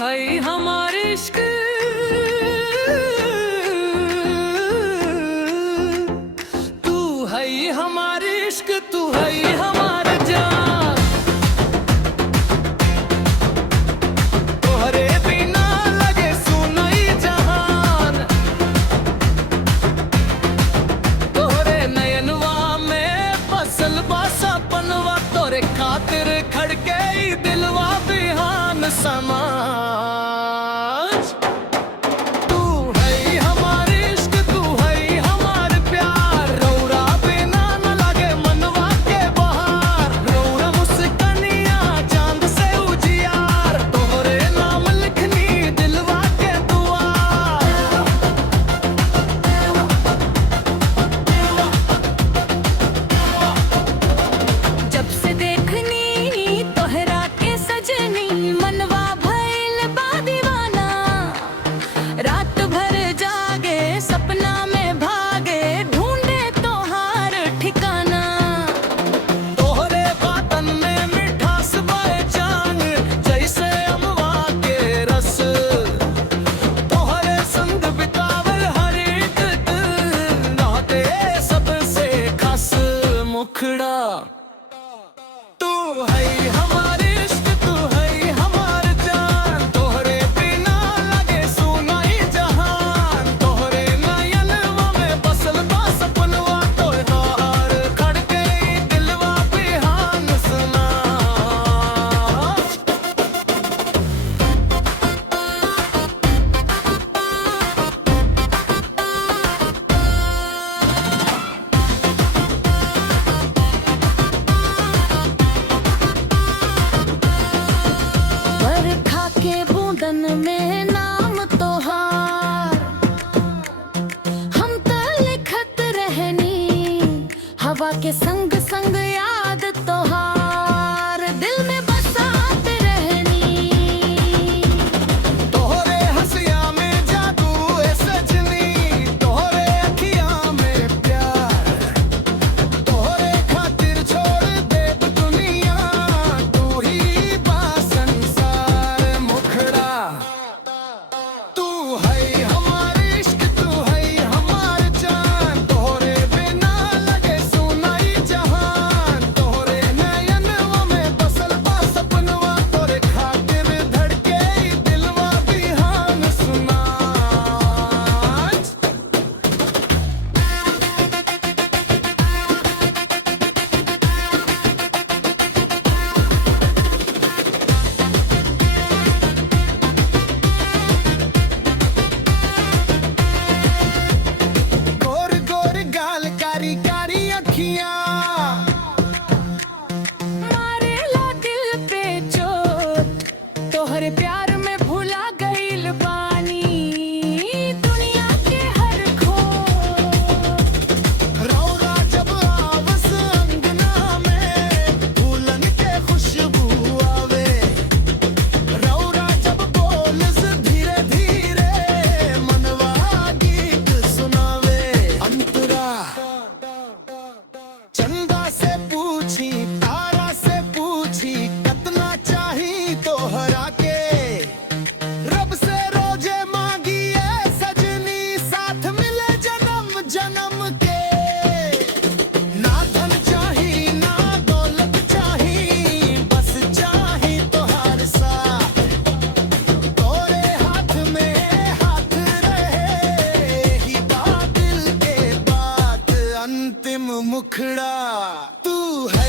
है हमारे इश्क, तू है हमारे इश्क, तू है हमारा जान। तोहरे बिना लगे सुनई जहान, तोहरे नयनवा में बसल बा सपनवा, तोरे खातिर खड़के ई दिलवा बिहान समाज। तू है हमारे इश्क, तू है हमार प्यार, रौरा बिना न लगे मनवा के बहार। रौरा मुस्कनिया चांद से उजियार, तोहरे नाम लिखनी दिलवा के दुआर। जब से देखनी तोहरा के सजनी, मनवा भइल बा दीवाना। रात भर जागे सपना में भागे, ढूंढे तोहार ठिकाना। तोहरे बातन में मिठास बाए जान, जैसे अमवा के रस। तोहरे संग बितावल हर एक दिल, नाते सबसे खास मुखड़ा। तू है हमारे इश्क, तू है हमार जान, तोहरे बिना लगे सुनाई जहान। तोहरे नयनवा में बसल बा सपनवा, तोहार खड़के ई दिलवा बिहान सुना। बरखा के बूंदन में नाम तोहार, हम त लिखत रहनी। हवा के संग संग याद तोहार, दिल में बसात रहनी। तोहरे हंसिया में जादू है सजनी, तोहरे अखियां में प्यार। तोहरे खातिर छोड़ देब दुनिया, तू ही बा संसार मुखड़ा। तू है हमारे इश्क, तू है हमार जान, तोहरे बिना लगे सुनाई जहान। तोहरे नयनवा में बसल बा सपनवा, तोरे खातिर धड़के ई दिलवा बिहान सुना। गोर गोर गाल, कारी कारी अखियां, मारेला दिल पे चोट, तोहरे प्यार में भुला गइल बानी। दुनिया के हर खोट, रौरा जब आवस अंगना में, फूलन के खुशबू आवे। रौरा जब बोलस धीरे धीरे, मनवा गीत सुनावे। अंतरा चंदा से पूछी, तारा से पूछी, कितना चाही तोहरा के। रब से रोजे मांगिए सजनी, साथ मिले जन्म जन्म के। ना धन चाही ना दौलत चाही, बस चाही तोहार साथ। तोरे हाथ में हाथ रहे, ही बात दिल के बात। अंतिम मुखड़ा तू है